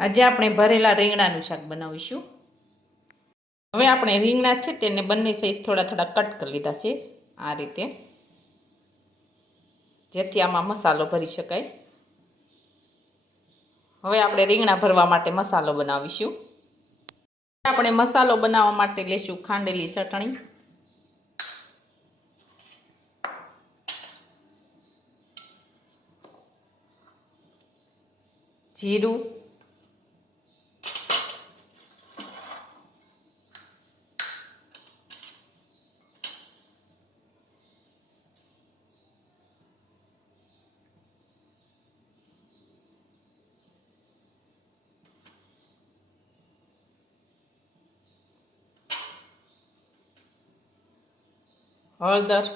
આજે આપણે ભરેલા રીંગણાનું શાક બનાવીશું. હવે આપણે રીંગણા છે તેને બંને સહિત થોડા થોડા કટ કરી લીધા છે આ રીતે. જેથી આમાં મસાલો ભરી શકાય. હવે આપણે રીંગણા ભરવા માટે મસાલો બનાવીશું. આપણે મસાલો બનાવવા માટે લેશું ખાંડેલી ચટણી. જીરું. હળદર.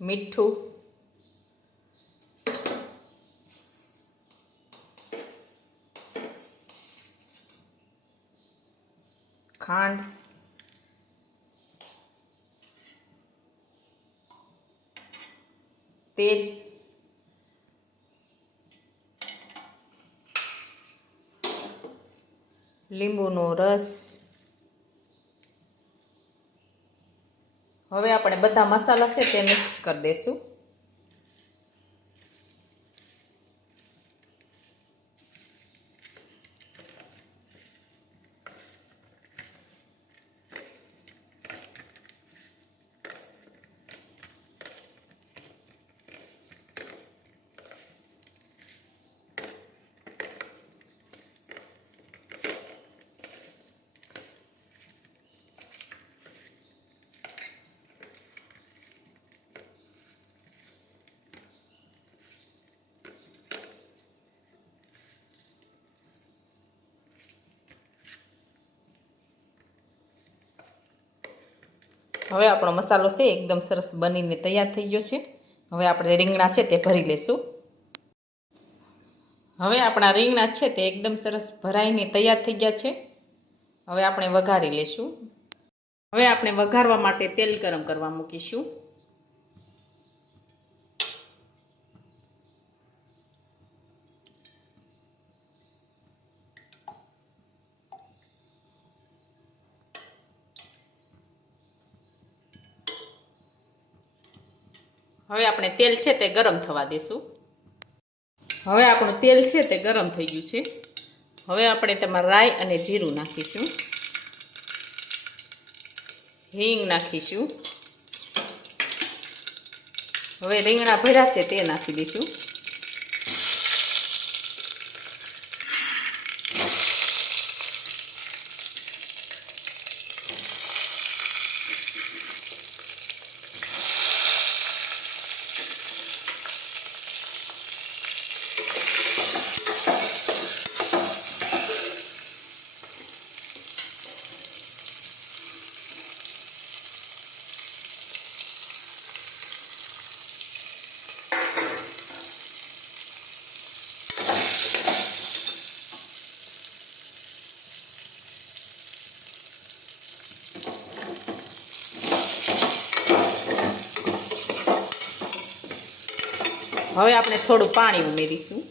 મીઠું. ખાંડ. તેલ. લીંબુનો રસ. હવે આપણે બધા મસાલા છે તે મિક્સ કરી દઈશું. હવે આપણો મસાલો છે એકદમ સરસ બનીને તૈયાર થઈ ગયો છે. હવે આપણે રીંગણા છે તે ભરી લેશું. હવે આપણા રીંગણા છે તે એકદમ સરસ ભરાઈને તૈયાર થઈ ગયા છે. હવે આપણે વઘારી લેશું. હવે આપણે વઘારવા માટે તેલ ગરમ કરવા મૂકીશું. હવે આપણે તેલ છે તે ગરમ થવા દેશું. હવે આપણું તેલ છે તે ગરમ થઈ ગયું છે. હવે આપણે તેમાં રાઈ અને જીરું નાખીશું. હિંગ નાખીશું. હવે રીંગણા ભર્યા છે તે નાખી દઈશું. હવે આપણે થોડું પાણી ઉમેરીશું.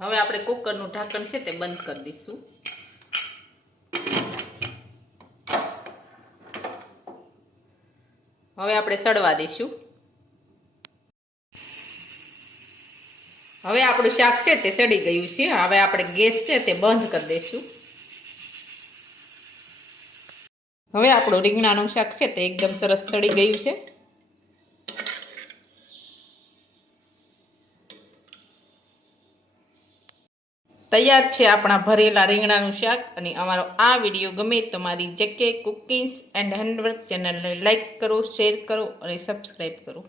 હવે આપણે કુકરનું ઢાંકણ છે તે બંધ કરી દઈશું. હવે આપણે સડવા દઈશું. હવે આપણું શાક છે તે સડી ગયું છે. હવે આપણે ગેસ છે તે બંધ કરી દઈશું. હવે આપણું રીંગણાનું શાક છે તે એકદમ સરસ સડી ગયું છે. તૈયાર છે આપણા ભરેલા રીંગણાનું શાક અને અમારો આ વીડિયો ગમે તો મારી J K cookings and handwork ચેનલને લાઇક કરો, શેર કરો અને સબસ્ક્રાઈબ કરો.